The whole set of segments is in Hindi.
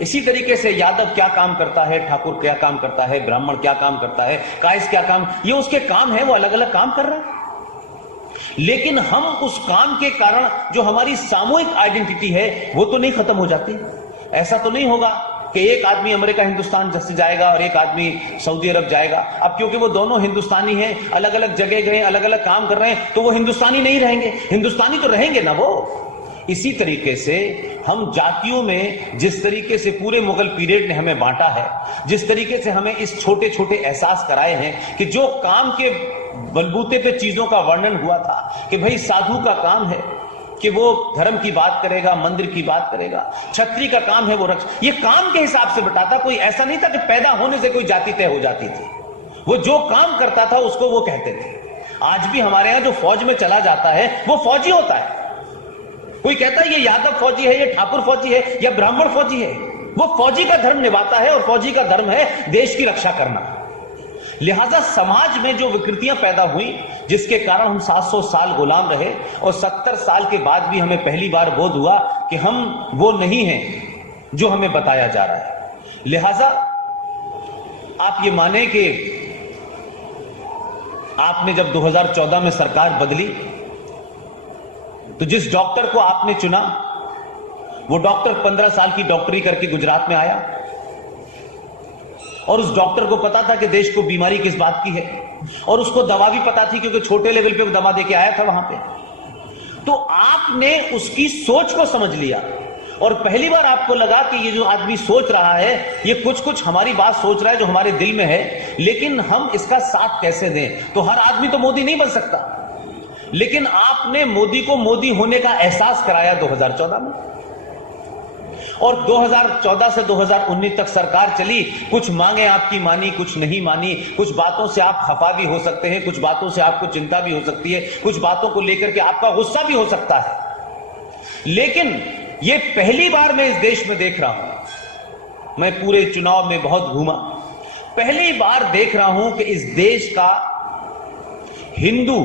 इसी तरीके से यादव क्या काम करता है, ठाकुर क्या काम करता है, ब्राह्मण क्या काम करता है, कायस क्या काम, ये उसके काम है, वो अलग अलग काम कर रहे हैं। लेकिन हम उस काम के कारण जो हमारी सामूहिक आइडेंटिटी है वो तो नहीं खत्म हो जाती। ऐसा तो नहीं होगा कि एक आदमी अमेरिका हिंदुस्तान से जाएगा और एक आदमी सऊदी अरब जाएगा। अब क्योंकि वो दोनों हिंदुस्तानी हैं, अलग अलग जगह गए, अलग अलग काम कर रहे हैं, तो वो हिंदुस्तानी नहीं रहेंगे। हिंदुस्तानी तो रहेंगे ना वो। इसी तरीके से हम जातियों में जिस तरीके से पूरे मुगल पीरियड ने हमें बांटा है, जिस तरीके से हमें इस छोटे छोटे एहसास कराए हैं कि जो काम के बलबूते पे चीजों का वर्णन हुआ था कि भाई साधु का काम है कि वो धर्म की बात करेगा, मंदिर की बात करेगा, क्षत्रिय का काम है वो रक्ष, ये काम के हिसाब से बताता। कोई ऐसा नहीं था कि पैदा होने से कोई जाति तय हो जाती थी। वो जो काम करता था उसको वो कहते थे। आज भी हमारे यहां जो फौज में चला जाता है वो फौजी होता है। कोई कहता है ये यादव फौजी है, ये ठाकुर फौजी है, या ब्राह्मण फौजी है, वो फौजी का धर्म निभाता है और फौजी का धर्म है देश की रक्षा करना। लिहाजा समाज में जो विकृतियां पैदा हुई, जिसके कारण हम 700 साल गुलाम रहे और 70 साल के बाद भी हमें पहली बार बोध हुआ कि हम वो नहीं हैं जो हमें बताया जा रहा है। लिहाजा आप ये माने कि आपने जब 2014 में सरकार बदली तो जिस डॉक्टर को आपने चुना वो डॉक्टर 15 साल की डॉक्टरी करके गुजरात में आया और उस डॉक्टर को पता था कि देश को बीमारी किस बात की है और उसको दवा भी पता थी क्योंकि छोटे लेवल पे वो दवा देके आया था वहां पे। तो आपने उसकी सोच को समझ लिया और पहली बार आपको लगा कि ये जो आदमी सोच रहा है ये कुछ कुछ हमारी बात सोच रहा है जो हमारे दिल में है, लेकिन हम इसका साथ कैसे दें। तो हर आदमी तो मोदी नहीं बन सकता, लेकिन आपने मोदी को मोदी होने का एहसास कराया 2014 में। और 2014 से 2019 तक सरकार चली, कुछ मांगे आपकी मानी, कुछ नहीं मानी, कुछ बातों से आप खफा भी हो सकते हैं, कुछ बातों से आपको चिंता भी हो सकती है, कुछ बातों को लेकर के आपका गुस्सा भी हो सकता है। लेकिन ये पहली बार मैं इस देश में देख रहा हूं, मैं पूरे चुनाव में बहुत घूमा, पहली बार देख रहा हूं कि इस देश का हिंदू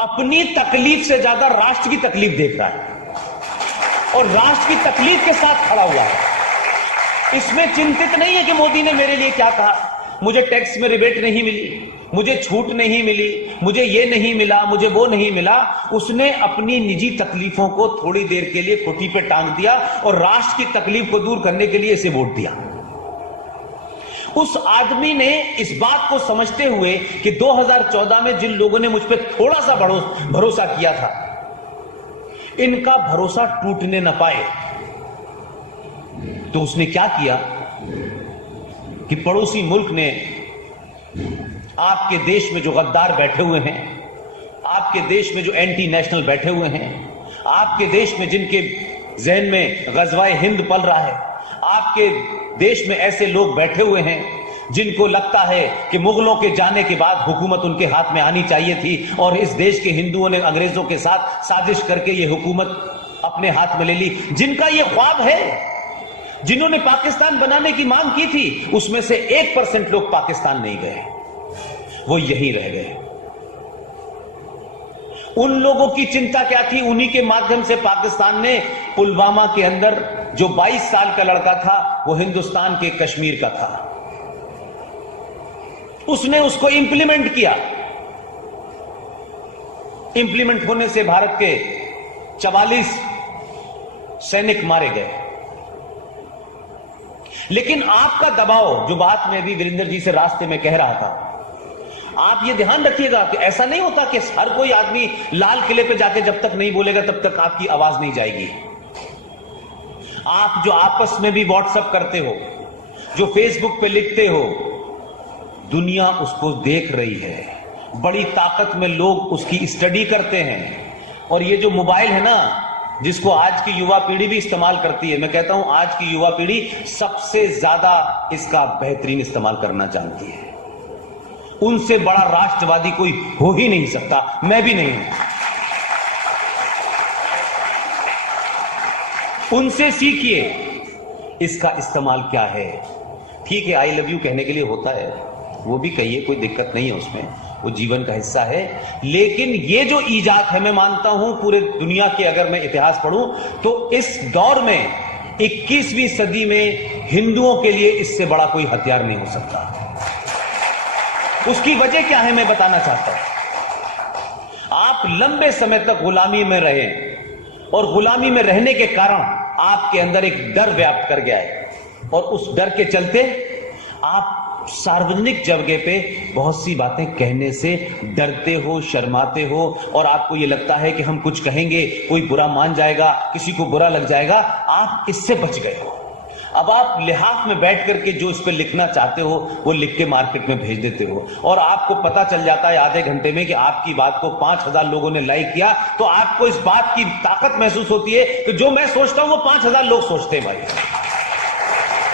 अपनी तकलीफ से ज्यादा राष्ट्र की तकलीफ देख रहा है और राष्ट्र की तकलीफ के साथ खड़ा हुआ है। इसमें चिंतित नहीं है कि मोदी ने मेरे लिए क्या कहा, मुझे टैक्स में रिबेट नहीं मिली, मुझे छूट नहीं मिली, मुझे ये नहीं मिला, मुझे वो नहीं मिला। उसने अपनी निजी तकलीफों को थोड़ी देर के लिए खुटी पे टांग दिया और राष्ट्र की तकलीफ को दूर करने के लिए इसे वोट दिया। उस आदमी ने इस बात को समझते हुए कि 2014 में जिन लोगों ने मुझ पर थोड़ा सा भरोसा किया था, इनका भरोसा टूटने न पाए, तो उसने क्या किया कि पड़ोसी मुल्क ने आपके देश में जो गद्दार बैठे हुए हैं, आपके देश में जो एंटी नेशनल बैठे हुए हैं, आपके देश में जिनके जहन में गजवाए हिंद पल रहा है, आपके देश में ऐसे लोग बैठे हुए हैं जिनको लगता है कि मुगलों के जाने के बाद हुकूमत उनके हाथ में आनी चाहिए थी और इस देश के हिंदुओं ने अंग्रेजों के साथ साजिश करके ये हुकूमत अपने हाथ में ले ली। जिनका ये ख्वाब है, जिन्होंने पाकिस्तान बनाने की मांग की थी, उसमें से 1% लोग पाकिस्तान नहीं गए, वो यहीं रह गए। उन लोगों की चिंता क्या थी, उन्हीं के माध्यम से पाकिस्तान ने पुलवामा के अंदर जो 22 साल का लड़का था वो हिंदुस्तान के कश्मीर का था, उसने उसको इंप्लीमेंट किया। इंप्लीमेंट होने से भारत के 44 सैनिक मारे गए। लेकिन आपका दबाव, जो बात मैं भी वीरेंद्र जी से रास्ते में कह रहा था, आप ये ध्यान रखिएगा कि ऐसा नहीं होता कि हर कोई आदमी लाल किले पे जाके जब तक नहीं बोलेगा तब तक आपकी आवाज नहीं जाएगी। आप जो आपस में भी व्हाट्सएप करते हो, जो फेसबुक पे लिखते हो, दुनिया उसको देख रही है। बड़ी ताकत में लोग उसकी स्टडी करते हैं। और ये जो मोबाइल है ना, जिसको आज की युवा पीढ़ी भी इस्तेमाल करती है, मैं कहता हूं आज की युवा पीढ़ी सबसे ज्यादा इसका बेहतरीन इस्तेमाल करना जानती है। उनसे बड़ा राष्ट्रवादी कोई हो ही नहीं सकता, मैं भी नहीं हूं। उनसे सीखिए इसका इस्तेमाल क्या है। ठीक है, आई लव यू कहने के लिए होता है, वो भी कहिए, कोई दिक्कत नहीं है उसमें, वो जीवन का हिस्सा है। लेकिन ये जो ईजाद है, मैं मानता हूं पूरे दुनिया के अगर मैं इतिहास पढ़ूं तो इस दौर में 21वीं सदी में हिंदुओं के लिए इससे बड़ा कोई हथियार नहीं हो सकता। उसकी वजह क्या है मैं बताना चाहता हूं। आप लंबे समय तक गुलामी में रहे और गुलामी में रहने के कारण आपके अंदर एक डर व्याप्त कर गया है और उस डर के चलते आप सार्वजनिक जगह पे बहुत सी बातें कहने से डरते हो, शर्माते हो और आपको यह लगता है कि हम कुछ कहेंगे कोई बुरा मान जाएगा, किसी को बुरा लग जाएगा। आप इससे बच गए हो। अब आप लिहाफ में बैठ करके जो इस पे लिखना चाहते हो वो लिख के मार्केट में भेज देते हो और आपको पता चल जाता है आधे घंटे में कि आपकी बात को 5000 लोगों ने लाइक किया। तो आपको इस बात की ताकत महसूस होती है कि जो मैं सोचता हूं वो 5000 लोग सोचते हैं भाई।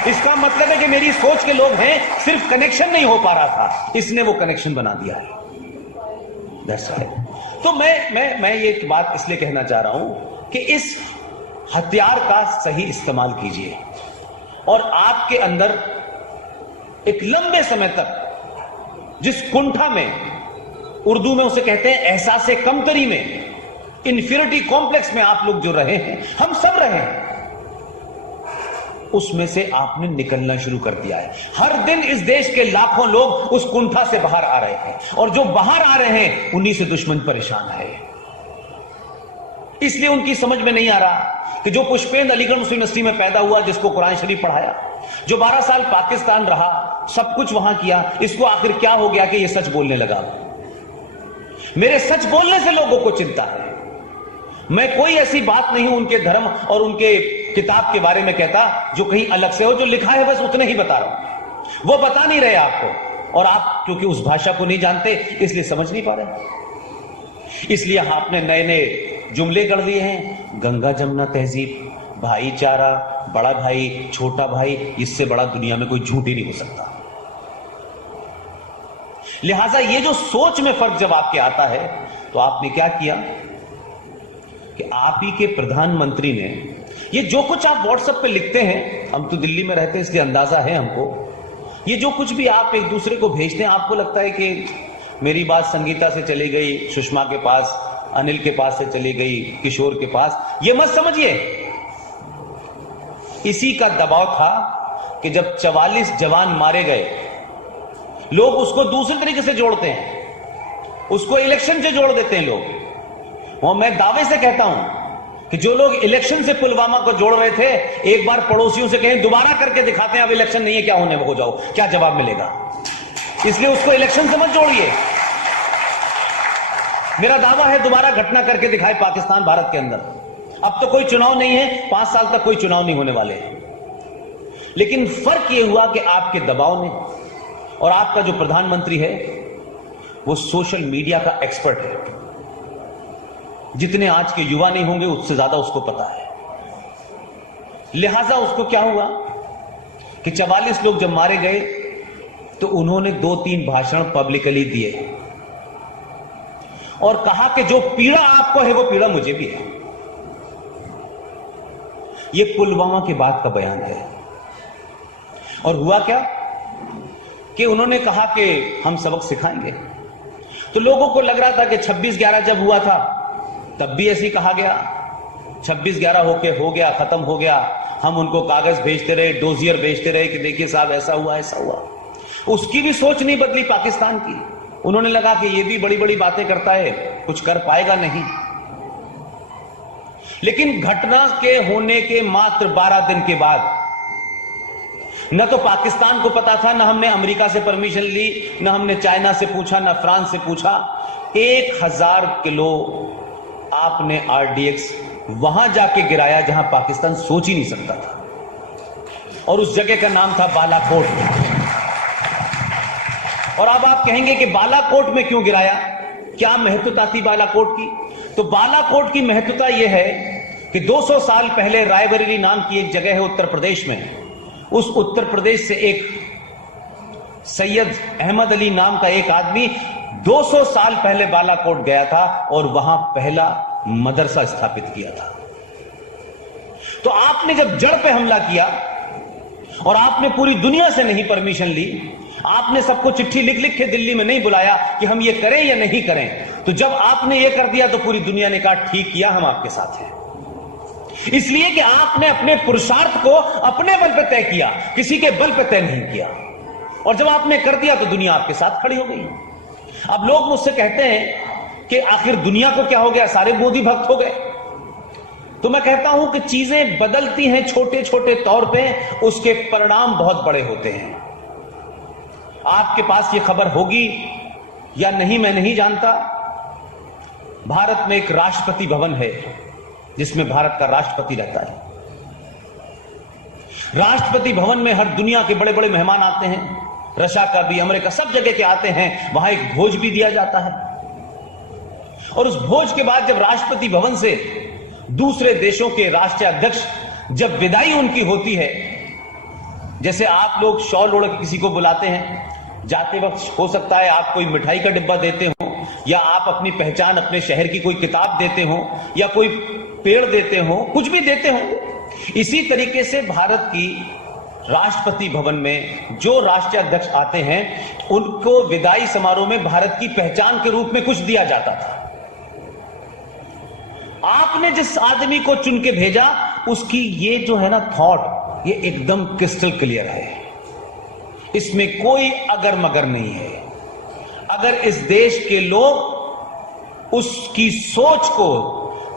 इसका मतलब है कि मेरी सोच के लोग हैं, सिर्फ कनेक्शन नहीं हो पा रहा था, इसने वो कनेक्शन बना दिया है। That's right. तो मैं ये बात इसलिए कहना चाह रहा हूं कि इस हथियार का सही इस्तेमाल कीजिए और आपके अंदर एक लंबे समय तक जिस कुंठा में, उर्दू में उसे कहते हैं एहसास कमतरी में, इंफीरियरिटी कॉम्प्लेक्स में आप लोग जो रहे हैं, हम सब रहे हैं, उसमें से आपने निकलना शुरू कर दिया है। हर दिन इस देश के लाखों लोग उस कुंठा से बाहर आ रहे हैं और जो बाहर आ रहे हैं उन्हीं से दुश्मन परेशान है। इसलिए उनकी समझ में नहीं आ रहा कि जो पुष्पेंद्र अलीगढ़ मुस्लिम यूनिवर्सिटी में पैदा हुआ, जिसको कुरान शरीफ पढ़ाया, जो 12 साल पाकिस्तान रहा, सब कुछ वहां किया, इसको आखिर क्या हो गया कि ये सच बोलने लगा। मेरे सच बोलने से लोगों को चिंता है। मैं कोई ऐसी बात नहीं उनके धर्म और उनके किताब के बारे में कहता जो कहीं अलग से हो। जो लिखा है बस उतने ही बता रहा हूं, वो बता नहीं रहे आपको और आप क्योंकि उस भाषा को नहीं जानते इसलिए समझ नहीं पा रहे। इसलिए आपने नए नए जुमले गढ़ लिए हैं, गंगा जमुना तहजीब, भाईचारा, बड़ा भाई, छोटा भाई, इससे बड़ा दुनिया में कोई झूठ ही नहीं हो सकता। लिहाजा ये जो सोच में फर्क जब आपके आता है तो आपने क्या किया कि आप ही के प्रधानमंत्री ने ये जो कुछ आप व्हाट्सएप पे लिखते हैं, हम तो दिल्ली में रहते हैं इसलिए अंदाजा है हमको, ये जो कुछ भी आप एक दूसरे को भेजते हैं, आपको लगता है कि मेरी बात संगीता से चली गई सुषमा के पास, अनिल के पास से चली गई किशोर के पास, ये मत समझिए। इसी का दबाव था कि जब 44 जवान मारे गए, लोग उसको दूसरे तरीके से जोड़ते हैं, उसको इलेक्शन से जोड़ देते हैं लोग। और मैं दावे से कहता हूं कि जो लोग इलेक्शन से पुलवामा को जोड़ रहे थे, एक बार पड़ोसियों से कहें दोबारा करके दिखाते हैं, अब इलेक्शन नहीं है, क्या होने हो जाओ, क्या जवाब मिलेगा। इसलिए उसको इलेक्शन से मत जोड़िए। मेरा दावा है दोबारा घटना करके दिखाए पाकिस्तान भारत के अंदर। अब तो कोई चुनाव नहीं है, 5 साल तक कोई चुनाव नहीं होने वाले हैं। लेकिन फर्क यह हुआ कि आपके दबाव ने, और आपका जो प्रधानमंत्री है वो सोशल मीडिया का एक्सपर्ट है। जितने आज के युवा नहीं होंगे उससे ज्यादा उसको पता है। लिहाजा उसको क्या हुआ कि 44 लोग जब मारे गए तो उन्होंने 2-3 भाषण पब्लिकली दिए और कहा कि जो पीड़ा आपको है वो पीड़ा मुझे भी है। ये पुलवामा के बाद का बयान है। और हुआ क्या कि उन्होंने कहा कि हम सबक सिखाएंगे। तो लोगों को लग रहा था कि 26/11 जब हुआ था तब भी ऐसे ही कहा गया, 26/11 हो गया, खत्म हो गया। हम उनको कागज भेजते रहे, डोजियर भेजते रहे कि देखिए साहब ऐसा हुआ ऐसा हुआ। उसकी भी सोच नहीं बदली पाकिस्तान की। उन्होंने लगा कि ये भी बड़ी बड़ी बातें करता है, कुछ कर पाएगा नहीं। लेकिन घटना के होने के मात्र 12 दिन के बाद न तो पाकिस्तान को पता था, न हमने अमेरिका से परमिशन ली, न हमने चाइना से पूछा, न फ्रांस से पूछा, 1000 किलो आपने आरडीएक्स वहां जाके गिराया जहां पाकिस्तान सोच ही नहीं सकता था। और उस जगह का नाम था बालाकोट। और अब आप कहेंगे कि बालाकोट में क्यों गिराया, क्या महत्वता थी बालाकोट की? तो बालाकोट की महत्वता यह है कि 200 साल पहले रायबरेली नाम की एक जगह है उत्तर प्रदेश में। उस उत्तर प्रदेश से एक सैयद अहमद अली नाम का एक आदमी 200 साल पहले बालाकोट गया था और वहां पहला मदरसा स्थापित किया था। तो आपने जब जड़ पे हमला किया और आपने पूरी दुनिया से नहीं परमिशन ली, आपने सबको चिट्ठी लिख लिख के दिल्ली में नहीं बुलाया कि हम ये करें या नहीं करें, तो जब आपने ये कर दिया तो पूरी दुनिया ने कहा ठीक किया, हम आपके साथ हैं। इसलिए कि आपने अपने पुरुषार्थ को अपने बल पर तय किया, किसी के बल पर तय नहीं किया। और जब आपने कर दिया तो दुनिया आपके साथ खड़ी हो गई। अब लोग मुझसे कहते हैं कि आखिर दुनिया को क्या हो गया, सारे मोदी भक्त हो गए। तो मैं कहता हूं कि चीजें बदलती हैं छोटे छोटे तौर पे, उसके परिणाम बहुत बड़े होते हैं। आपके पास ये खबर होगी या नहीं मैं नहीं जानता, भारत में एक राष्ट्रपति भवन है जिसमें भारत का राष्ट्रपति रहता है। राष्ट्रपति भवन में हर दुनिया के बड़े बड़े मेहमान आते हैं, रशिया का भी, अमेरिका, सब जगह के आते हैं। वहां एक भोज भी दिया जाता है और उस भोज के बाद जब राष्ट्रपति भवन से दूसरे देशों के राष्ट्रीय अध्यक्ष जब विदाई उनकी होती है, जैसे आप लोग शॉल ओढ़ के किसी को बुलाते हैं, जाते वक्त हो सकता है आप कोई मिठाई का डिब्बा देते हो, या आप अपनी पहचान, अपने शहर की कोई किताब देते हो, या कोई पेड़ देते हो, कुछ भी देते हो। इसी तरीके से भारत की राष्ट्रपति भवन में जो राष्ट्रीय अध्यक्ष आते हैं उनको विदाई समारोह में भारत की पहचान के रूप में कुछ दिया जाता था। आपने जिस आदमी को चुन के भेजा उसकी ये जो है ना थॉट, ये एकदम क्रिस्टल क्लियर है, इसमें कोई अगर मगर नहीं है। अगर इस देश के लोग उसकी सोच को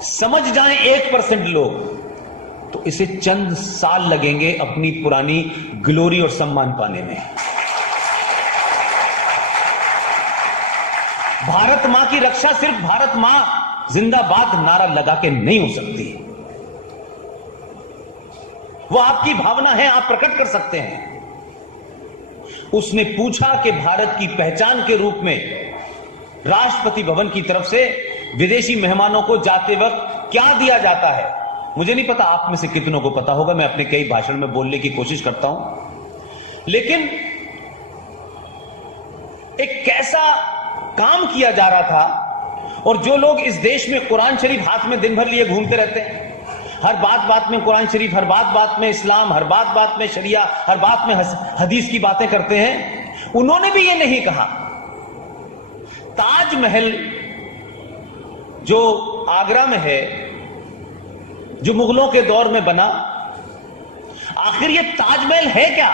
समझ जाएं 1% लोग, तो इसे चंद साल लगेंगे अपनी पुरानी ग्लोरी और सम्मान पाने में। भारत मां की रक्षा सिर्फ भारत मां जिंदाबाद नारा लगा के नहीं हो सकती। वो आपकी भावना है, आप प्रकट कर सकते हैं। उसने पूछा कि भारत की पहचान के रूप में राष्ट्रपति भवन की तरफ से विदेशी मेहमानों को जाते वक्त क्या दिया जाता है। मुझे नहीं पता आप में से कितनों को पता होगा, मैं अपने कई भाषण में बोलने की कोशिश करता हूं, लेकिन एक कैसा काम किया जा रहा था। और जो लोग इस देश में कुरान शरीफ हाथ में दिन भर लिए घूमते रहते हैं, हर बात बात में कुरान शरीफ, हर बात बात में इस्लाम, हर बात बात में शरिया, हर बात में हदीस की बातें करते हैं, उन्होंने भी ये नहीं कहा ताजमहल जो आगरा में है, जो मुगलों के दौर में बना, आखिर ये ताजमहल है क्या?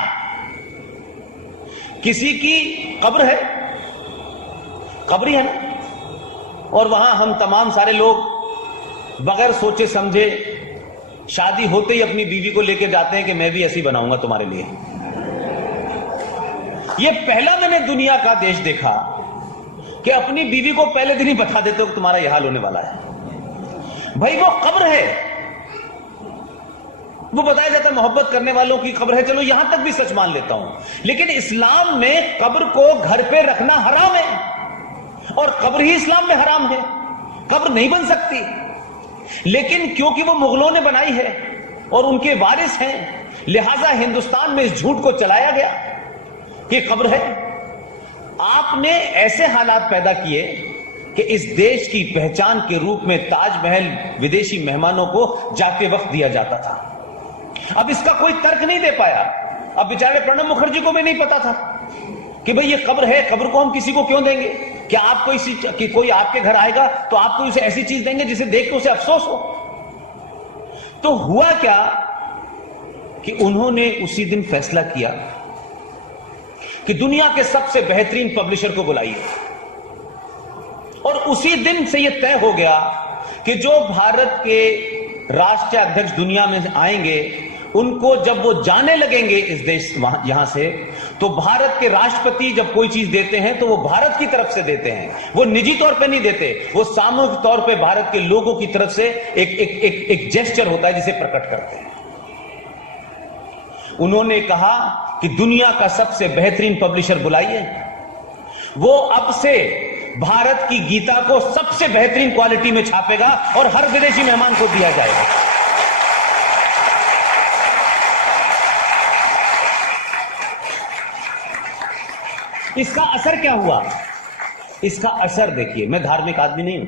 किसी की कब्र है, कब्र ही है ना। और वहां हम तमाम सारे लोग बगैर सोचे समझे शादी होते ही अपनी बीवी को लेकर जाते हैं कि मैं भी ऐसी बनाऊंगा तुम्हारे लिए। ये पहला मैंने दुनिया का देश देखा कि अपनी बीवी को पहले दिन ही बता देते हो कि तुम्हारा यह हाल होने वाला है। भाई वो कब्र है, वो बताया जाता है मोहब्बत करने वालों की कब्र है, चलो यहां तक भी सच मान लेता हूं, लेकिन इस्लाम में कब्र को घर पे रखना हराम है और कब्र ही इस्लाम में हराम है। कब्र नहीं बन सकती, लेकिन क्योंकि वो मुगलों ने बनाई है और उनके वारिस हैं, लिहाजा हिंदुस्तान में इस झूठ को चलाया गया कि कब्र है। आपने ऐसे हालात पैदा किए कि इस देश की पहचान के रूप में ताजमहल विदेशी मेहमानों को जाते वक्त दिया जाता था। अब इसका कोई तर्क नहीं दे पाया। अब बेचारे प्रणब मुखर्जी को भी नहीं पता था कि भाई ये कब्र है, कब्र को हम किसी को क्यों देंगे? क्या आपको कि कोई आपके घर आएगा तो आपको उसे ऐसी चीज देंगे जिसे देख के उसे अफसोस हो? तो हुआ क्या कि उन्होंने उसी दिन फैसला किया कि दुनिया के सबसे बेहतरीन पब्लिशर को बुलाइए, और उसी दिन से यह तय हो गया कि जो भारत के राष्ट्रीय अध्यक्ष दुनिया में आएंगे उनको जब वो जाने लगेंगे इस देश यहां से, तो भारत के राष्ट्रपति जब कोई चीज देते हैं तो वो भारत की तरफ से देते हैं, वो निजी तौर पे नहीं देते, वो सामूहिक तौर पे भारत के लोगों की तरफ से एक जेस्चर होता है जिसे प्रकट करते हैं। उन्होंने कहा कि दुनिया का सबसे बेहतरीन पब्लिशर बुलाइए, वो अब से भारत की गीता को सबसे बेहतरीन क्वालिटी में छापेगा और हर विदेशी मेहमान को दिया जाएगा। इसका असर क्या हुआ? इसका असर देखिए, मैं धार्मिक आदमी नहीं हूं,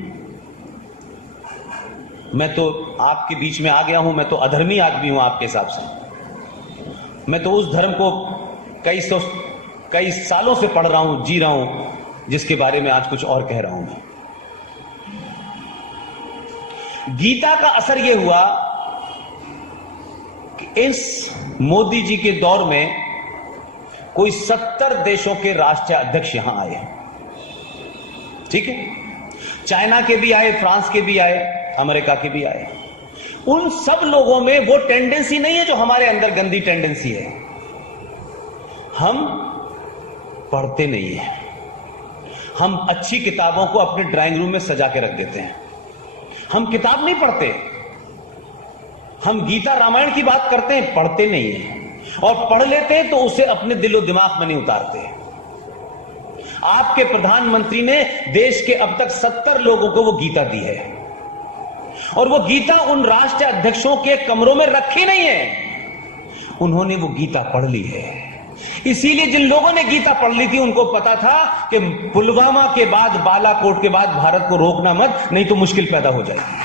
मैं तो आपके बीच में आ गया हूं, मैं तो अधर्मी आदमी हूं आपके हिसाब से। मैं तो उस धर्म को कई सालों से पढ़ रहा हूं, जी रहा हूं, जिसके बारे में आज कुछ और कह रहा हूं मैं। गीता का असर यह हुआ इस मोदी जी के दौर में कोई 70 देशों के राष्ट्रीय अध्यक्ष यहां आए, ठीक है, चाइना के भी आए, फ्रांस के भी आए, अमेरिका के भी आए। उन सब लोगों में वो टेंडेंसी नहीं है जो हमारे अंदर गंदी टेंडेंसी है। हम पढ़ते नहीं है। हम अच्छी किताबों को अपने ड्राइंग रूम में सजा के रख देते हैं। हम किताब नहीं पढ़ते। हम गीता रामायण की बात करते हैं, पढ़ते नहीं है, और पढ़ लेते हैं तो उसे अपने दिलो दिमाग में नहीं उतारते। आपके प्रधानमंत्री ने देश के अब तक 70 लोगों को वो गीता दी है, और वो गीता उन राष्ट्रीय अध्यक्षों के कमरों में रखी नहीं है, उन्होंने वो गीता पढ़ ली है। इसीलिए जिन लोगों ने गीता पढ़ ली थी उनको पता था कि पुलवामा के बाद, बालाकोट के बाद भारत को रोकना मत, नहीं तो मुश्किल पैदा हो जाएगी।